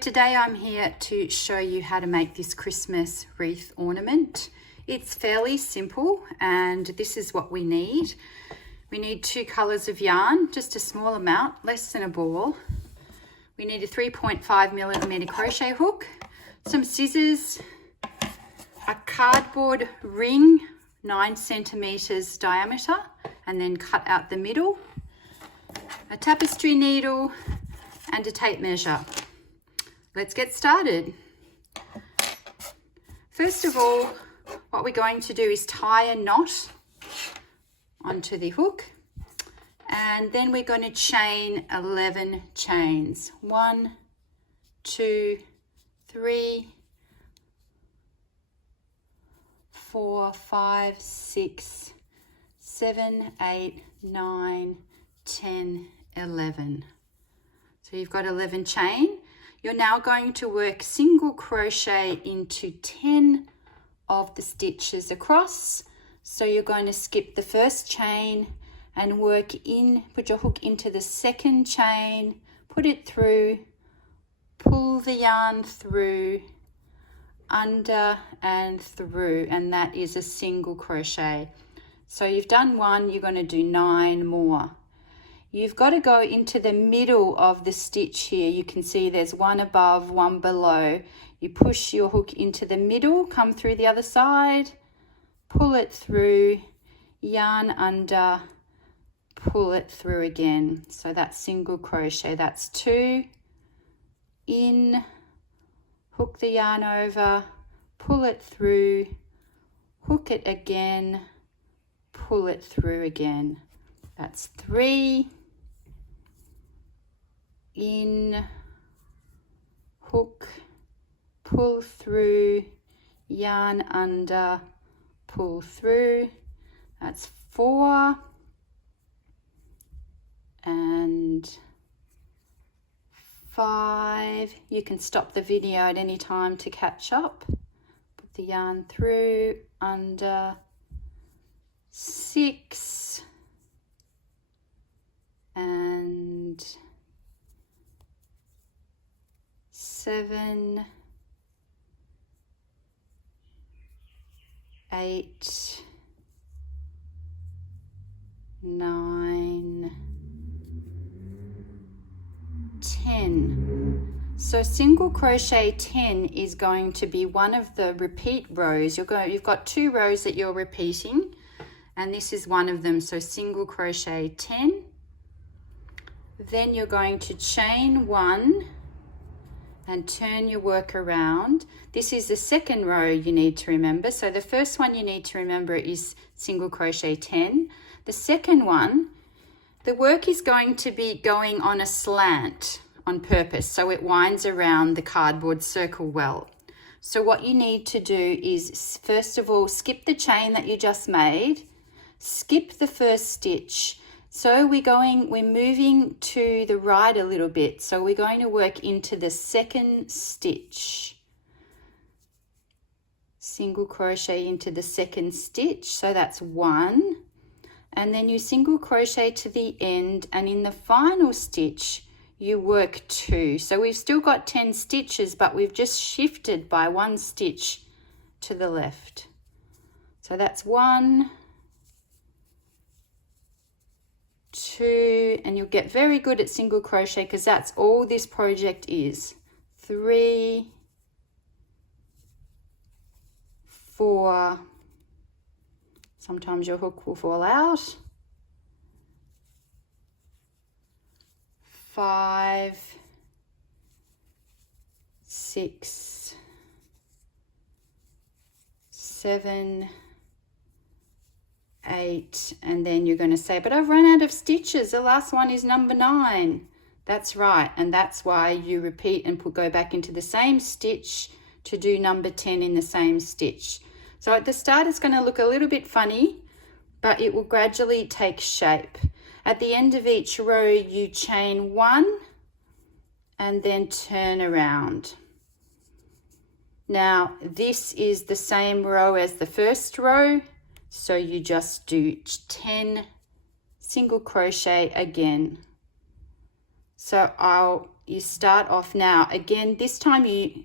today I'm here to show you how to make this Christmas wreath ornament. It's fairly simple and this is what we need. We need 2 colors of yarn, just a small amount, less than a ball. We need a 3.5mm crochet hook, some scissors, a cardboard ring 9 centimeters diameter and then cut out the middle, a tapestry needle and a tape measure. Let's get started. First of all, what we're going to do is tie a knot onto the hook, and then we're going to chain 11 chains. 1, 2, 3, 4, 5, 6, 7, 8, 9, 10, 11. So you've got 11 chain. You're now going to work single crochet into 10 of the stitches across. So you're going to skip the first chain and work in, put your hook into the second chain, put it through, pull the yarn through, under and through, and that is a single crochet. So you've done 1, you're going to do 9 more. You've got to go into the middle of the stitch here. You can see there's 1 above, 1 below. You push your hook into the middle, come through the other side, pull it through, yarn under, pull it through again. So that's single crochet. That's 2, in, hook the yarn over, pull it through, hook it again, pull it through again. That's 3, in, hook, pull through, yarn under, pull through. That's 4 and 5. You can stop the video at any time to catch up. Put the yarn through, under, 6 and 7, 8, 9, 10. So single crochet 10 is going to be one of the repeat rows. You've got 2 rows that you're repeating, and this is one of them. So single crochet 10. Then you're going to chain 1 and turn your work around. This is the second row you need to remember. So the first one you need to remember is single crochet 10. The second one, the work is going to be going on a slant on purpose, so it winds around the cardboard circle well. So what you need to do is, first of all, skip the chain that you just made, skip the first stitch. So we're moving to the right a little bit. So we're going to work into the second stitch. Single crochet into the second stitch. So that's 1. And then you single crochet to the end, and in the final stitch, you work 2. So we've still got 10 stitches, but we've just shifted by 1 stitch to the left. So that's 1, 2, and you'll get very good at single crochet because that's all this project is. 3, 4, sometimes your hook will fall out, 5, 6, 7, 8, and then you're going to say, but I've run out of stitches. The last one is number 9. That's right, and that's why you repeat and go back into the same stitch to do number 10 in the same stitch. So at the start it's going to look a little bit funny, but it will gradually take shape. At the end of each row you chain 1 and then turn around. Now this is the same row as the first row, so you just do 10 single crochet again. So you start off now. Again, this time you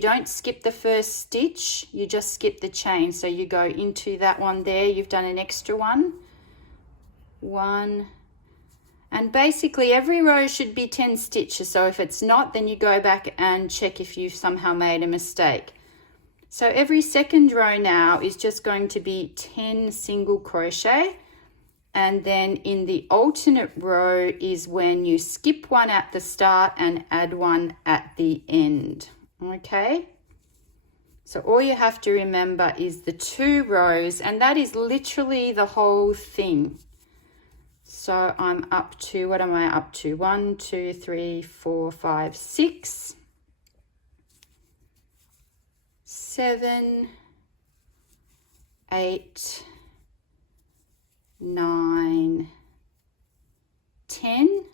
don't skip the first stitch, you just skip the chain. So you go into that one there, you've done an extra one, and basically every row should be 10 stitches. So if it's not, then you go back and check if you've somehow made a mistake. So every second row now is just going to be 10 single crochet. And then in the alternate row is when you skip one at the start and add one at the end. Okay? So all you have to remember is the 2 rows, and that is literally the whole thing. So I'm up to, what am I up to? 1, 2, 3, 4, 5, 6, 7, 8, 9, 10,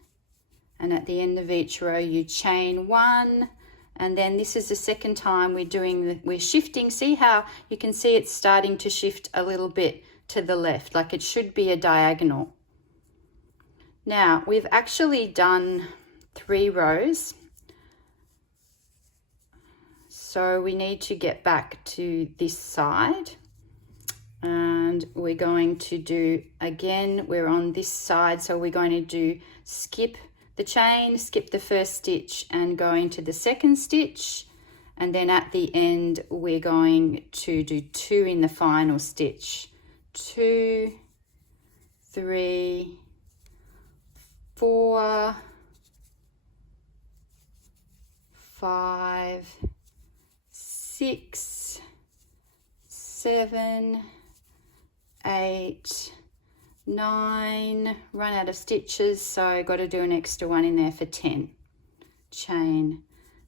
and at the end of each row you chain 1, and then this is the second time we're shifting. See how you can see it's starting to shift a little bit to the left, like it should be a diagonal. Now we've actually done 3 rows, so we need to get back to this side, and we're going to do, again, we're on this side, so we're going to do skip the chain, skip the first stitch and go into the second stitch, and then at the end we're going to do 2 in the final stitch. 2, 3, 4, 5, 6, 7, 8, 9, run out of stitches, so got to do an extra one in there for 10. Chain.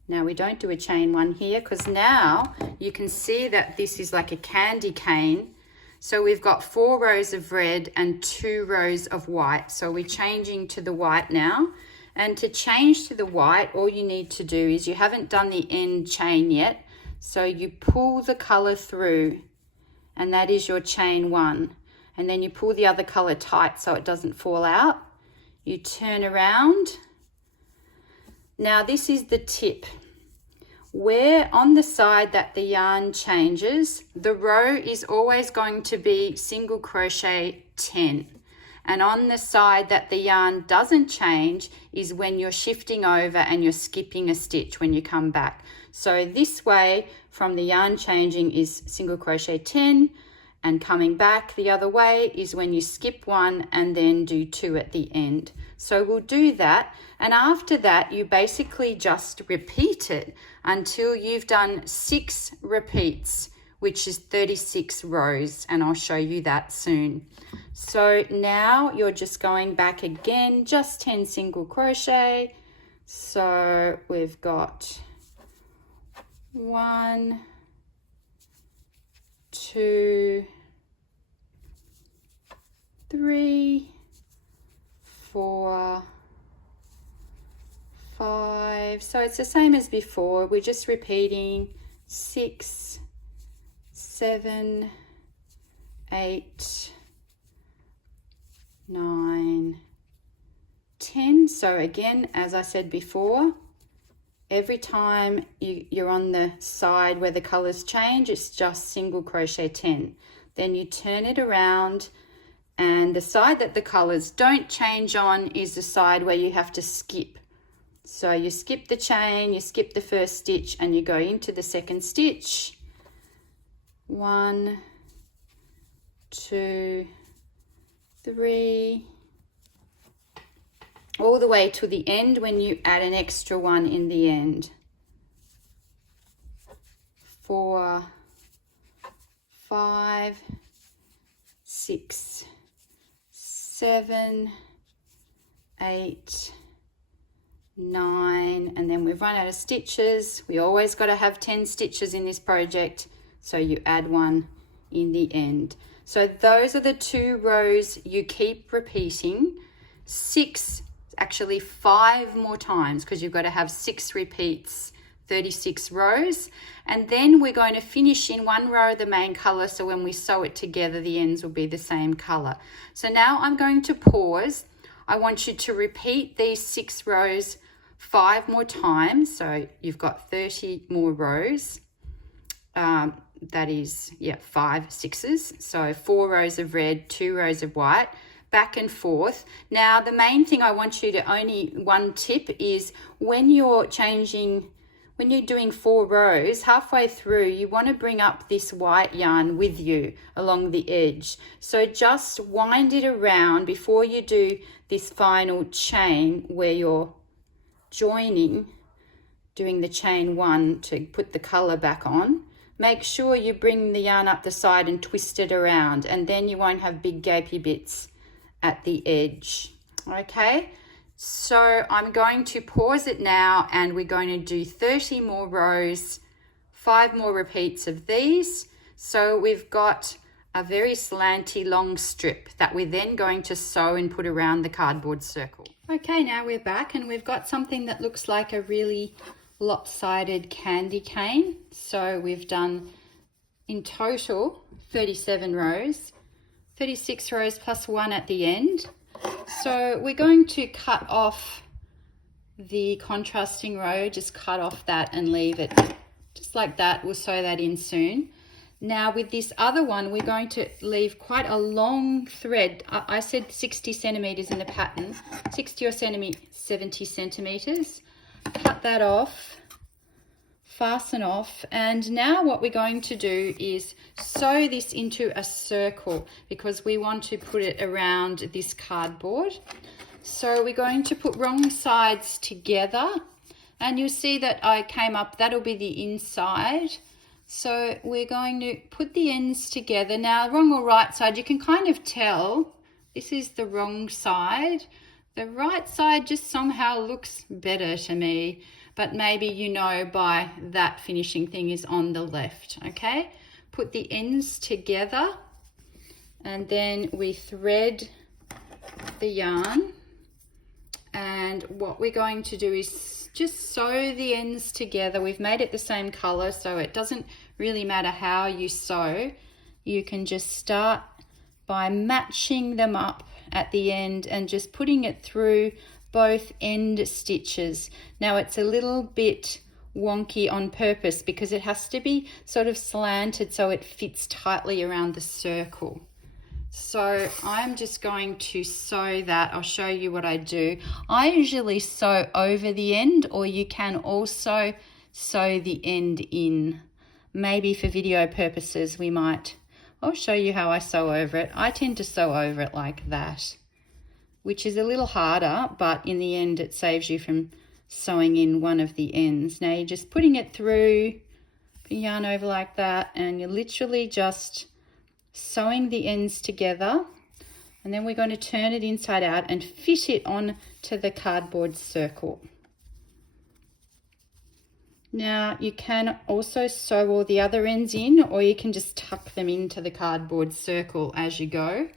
Now we don't do a chain 1 here because now you can see that this is like a candy cane. So we've got 4 rows of red and 2 rows of white. So we're changing to the white now. And to change to the white, all you need to do is, you haven't done the end chain yet, so you pull the color through, and that is your chain 1. And then you pull the other color tight so it doesn't fall out. You turn around. Now this is the tip. Where on the side that the yarn changes, the row is always going to be single crochet 10. And on the side that the yarn doesn't change is when you're shifting over and you're skipping a stitch when you come back. So this way from the yarn changing is single crochet 10, and coming back the other way is when you skip 1 and then do 2 at the end. So we'll do that, and after that you basically just repeat it until you've done 6 repeats, which is 36 rows, and I'll show you that soon. So now you're just going back again, just 10 single crochet. So we've got 1, 2, 3, 4, 5. So it's the same as before. We're just repeating 6, 7, 8, 9, 10. So again, as I said before, every time you're on the side where the colors change, it's just single crochet 10. Then you turn it around, and the side that the colors don't change on is the side where you have to skip. So you skip the chain, you skip the first stitch, and you go into the second stitch. 1, 2, 3, all the way to the end when you add an extra one in the end. 4, 5, 6, 7, 8, 9, and then we've run out of stitches. We always got to have 10 stitches in this project, so you add one in the end. So those are the 2 rows you keep repeating 6, actually 5 more times, because you've got to have 6 repeats, 36 rows. And then we're going to finish in 1 row the main color, so when we sew it together the ends will be the same color. So now I'm going to pause. I want you to repeat these 6 rows 5 more times, so you've got 30 more rows. That is, yeah, 5 sixes. So 4 rows of red, 2 rows of white, back and forth. Now, the main thing I want you to, only one tip is when you're doing 4 rows, halfway through, you want to bring up this white yarn with you along the edge. So just wind it around before you do this final chain where you're joining, doing the chain 1 to put the color back on. Make sure you bring the yarn up the side and twist it around, and then you won't have big gapey bits at the edge. Okay, so I'm going to pause it now, and we're going to do 30 more rows, 5 more repeats of these. So we've got a very slanty long strip that we're then going to sew and put around the cardboard circle. Okay, now we're back, and we've got something that looks like a really lopsided candy cane. So we've done in total 37 rows, 36 rows plus 1 at the end. So we're going to cut off the contrasting row, just cut off that and leave it just like that. We'll sew that in soon. Now with this other one, we're going to leave quite a long thread. I said 60 centimeters in the pattern, 60 or 70 centimeters. Cut that off, fasten off, and now what we're going to do is sew this into a circle because we want to put it around this cardboard. So we're going to put wrong sides together, and you'll see that I came up, that'll be the inside. So we're going to put the ends together. Now, wrong or right side, you can kind of tell this is the wrong side. The right side just somehow looks better to me, but maybe you know by that finishing thing is on the left, okay? Put the ends together, and then we thread the yarn. And what we're going to do is just sew the ends together. We've made it the same color, so it doesn't really matter how you sew. You can just start by matching them up at the end and just putting it through both end stitches. Now it's a little bit wonky on purpose because it has to be sort of slanted so it fits tightly around the circle. So I'm just going to sew that. I'll show you what I do. I usually sew over the end, or you can also sew the end in. Maybe for video purposes I'll show you how I sew over it. I tend to sew over it like that, which is a little harder, but in the end it saves you from sewing in one of the ends. Now you're just putting it through, put your yarn over like that, and you're literally just sewing the ends together, and then we're going to turn it inside out and fit it on to the cardboard circle. Now you can also sew all the other ends in, or you can just tuck them into the cardboard circle as you go.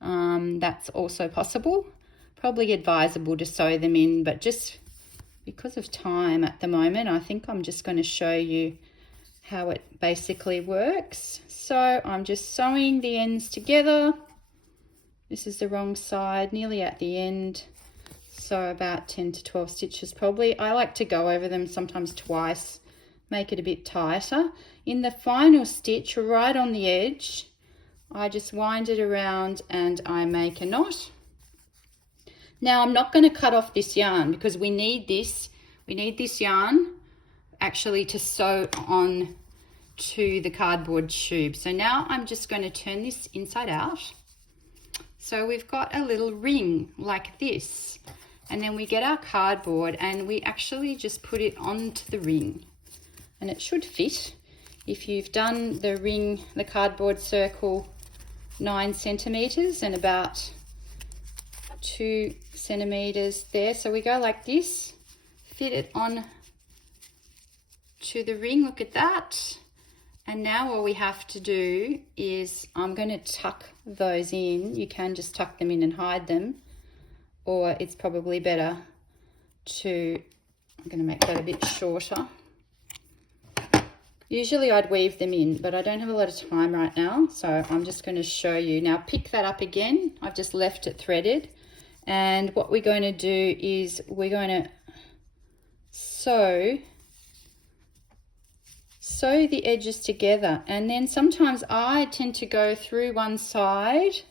That's also possible. Probably advisable to sew them in, but just because of time at the moment, I think I'm just going to show you how it basically works. So I'm just sewing the ends together. This is the wrong side, nearly at the end. So about 10 to 12 stitches probably. I like to go over them sometimes twice, make it a bit tighter. In the final stitch, right on the edge, I just wind it around and I make a knot. Now I'm not going to cut off this yarn because we need this yarn actually to sew on to the cardboard tube. So now I'm just going to turn this inside out. So we've got a little ring like this, and then we get our cardboard and we actually just put it onto the ring, and it should fit. If you've done the ring, the cardboard circle 9 centimeters and about 2 centimeters there. So we go like this, fit it on to the ring, look at that. And now all we have to do is I'm going to tuck those in. You can just tuck them in and hide them, or it's probably better to, I'm going to make that a bit shorter. Usually I'd weave them in, but I don't have a lot of time right now, so I'm just going to show you. Now pick that up again. I've just left it threaded, and what we're going to do is we're going to sew the edges together, and then sometimes I tend to go through one side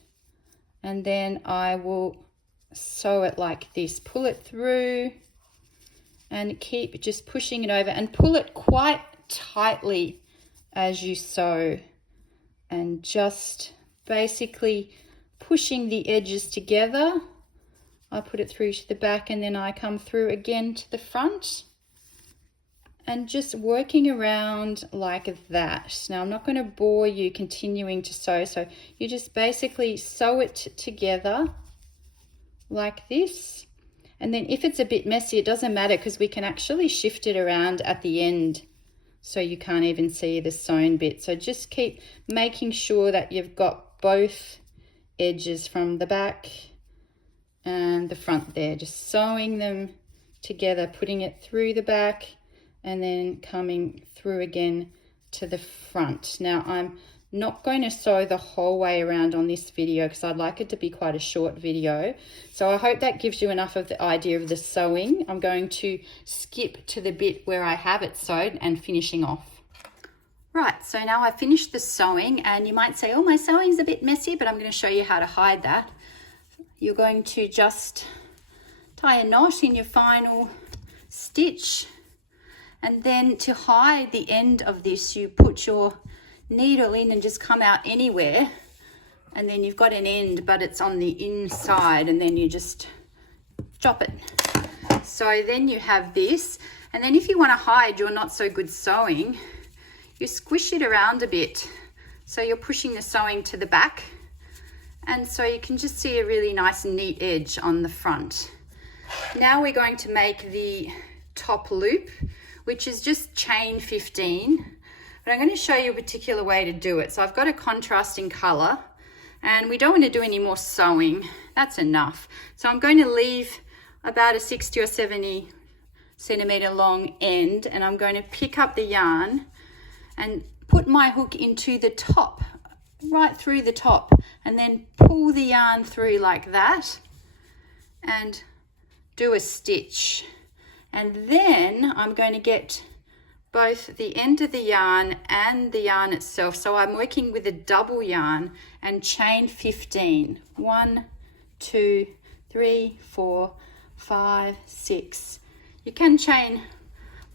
and then I will sew it like this, pull it through and keep just pushing it over, and pull it quite tightly as you sew, and just basically pushing the edges together. I put it through to the back and then I come through again to the front, and just working around like that. Now I'm not going to bore you continuing to sew, so you just basically sew it together like this. And then if it's a bit messy, it doesn't matter, because we can actually shift it around at the end so you can't even see the sewn bit. So just keep making sure that you've got both edges from the back and the front there, just sewing them together, putting it through the back and then coming through again to the front. Now I'm not going to sew the whole way around on this video because I'd like it to be quite a short video. So I hope that gives you enough of the idea of the sewing. I'm going to skip to the bit where I have it sewed and finishing off. Right, so now I've finished the sewing, and you might say, oh, my sewing's a bit messy, but I'm going to show you how to hide that. You're going to just tie a knot in your final stitch, and then to hide the end of this, you put your needle in and just come out anywhere, and then you've got an end but it's on the inside, and then you just chop it. So then you have this, and then if you want to hide your not so good sewing, you squish it around a bit, so you're pushing the sewing to the back, and so you can just see a really nice neat edge on the front. Now we're going to make the top loop, which is just chain 15, but I'm going to show you a particular way to do it. So I've got a contrasting color, and we don't want to do any more sewing. That's enough. So I'm going to leave about a 60 or 70 centimeter long end, and I'm going to pick up the yarn and put my hook into the top, right through the top, and then pull the yarn through like that and do a stitch. And then I'm going to get both the end of the yarn and the yarn itself. So I'm working with a double yarn and chain 15. 1, 2, 3, 4, 5, 6. You can chain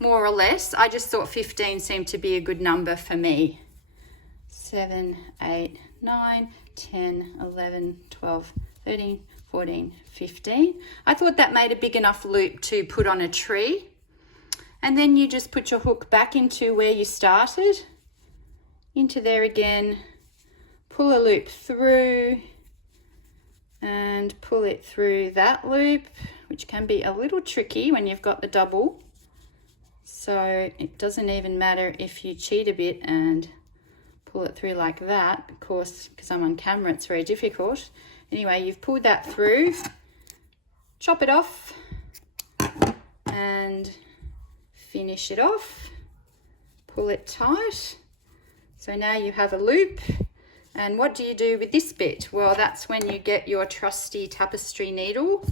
more or less. I just thought 15 seemed to be a good number for me. 7, 8, 9, 10, 11, 12, 13, 14, 15. I thought that made a big enough loop to put on a tree. And then you just put your hook back into where you started, into there again, pull a loop through and pull it through that loop, which can be a little tricky when you've got the double. So it doesn't even matter if you cheat a bit and pull it through like that. Of course, because I'm on camera, it's very difficult. Anyway, you've pulled that through, chop it off and finish it off, pull it tight. So now you have a loop. And what do you do with this bit? Well, that's when you get your trusty tapestry needle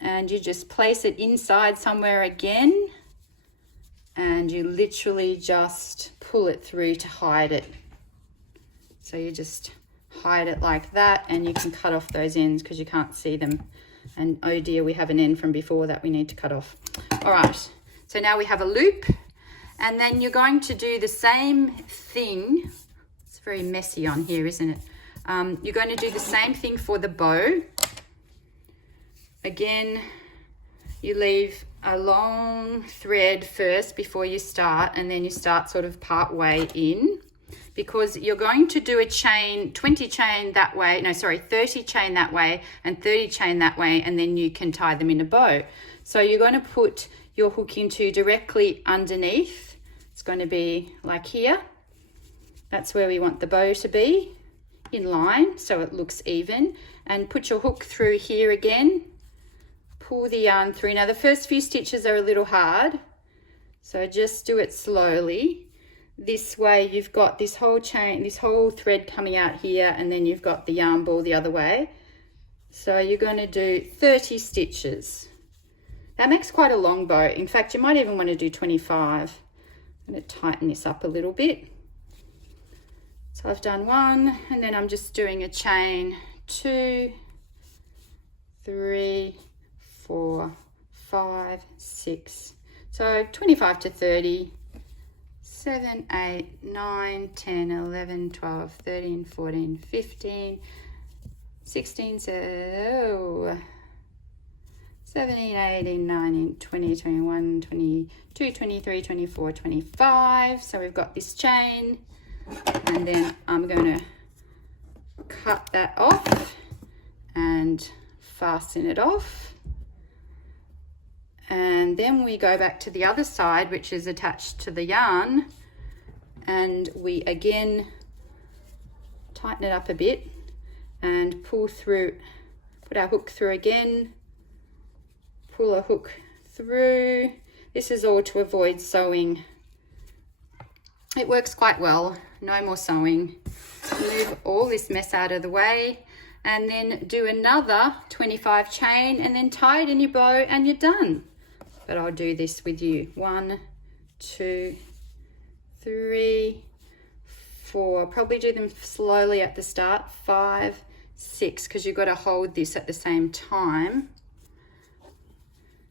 and you just place it inside somewhere again, and you literally just pull it through to hide it. So you just hide it like that, and you can cut off those ends because you can't see them. And oh dear, we have an end from before that we need to cut off. All right, so now we have a loop, and then you're going to do the same thing. It's very messy on here, isn't it? You're going to do the same thing for the bow. Again, you leave a long thread first before you start, and then you start sort of part way in, because you're going to do a chain, 20 chain that way, no, sorry, 30 chain that way and 30 chain that way, and then you can tie them in a bow. So you're going to put your hook into directly underneath. It's going to be like here. That's where we want the bow to be, in line, so it looks even. And put your hook through here again. Pull the yarn through. Now the first few stitches are a little hard, so just do it slowly. This way you've got this whole chain, this whole thread coming out here, and then you've got the yarn ball the other way. So you're going to do 30 stitches. That makes quite a long bow. In fact, you might even want to do 25. I'm going to tighten this up a little bit. So I've done 1, and then I'm just doing a chain 2, 3, 4, 5, 6. So 25 to 30. 7, 8, 9, 10, 11, 12, 13, 14, 15, 16, 17, 18, 19, 20, 21, 22, 23, 24, 25. So we've got this chain, and then I'm going to cut that off and fasten it off. And then we go back to the other side, which is attached to the yarn, and we again tighten it up a bit and pull through, put our hook through again, pull a hook through. This is all to avoid sewing. It works quite well, no more sewing. Move all this mess out of the way, and then do another 25 chain, and then tie it in your bow, and you're done. But I'll do this with you. 1, 2, 3, 4. Probably do them slowly at the start. 5, 6, because you've got to hold this at the same time.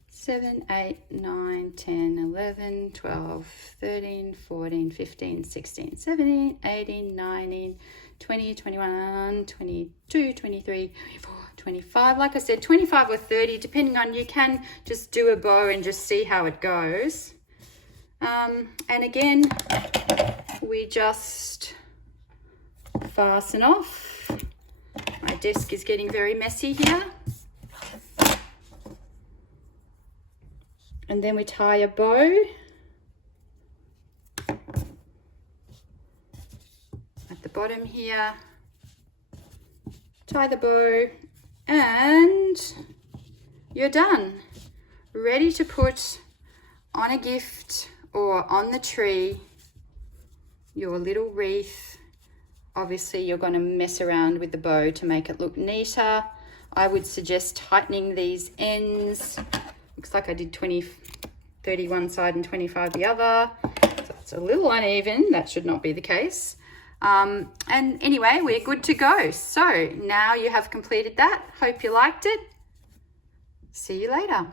7, 8, 9, 10, 11, 12, 13, 14, 15, 16, 17, 18, 19, 20, 21, 22, 23, 24, 25. Like I said, 25 or 30, depending on, you can just do a bow and just see how it goes. And again, we just fasten off. My desk is getting very messy here. And then we tie a bow at the bottom here. Tie the bow, and you're done. Ready to put on a gift or on the tree your little wreath. Obviously, you're going to mess around with the bow to make it look neater. I would suggest tightening these ends. Looks like I did 30 one side and 25 the other. So it's a little uneven. That should not be the case. And anyway, we're good to go. So now you have completed that. Hope you liked it. See you later.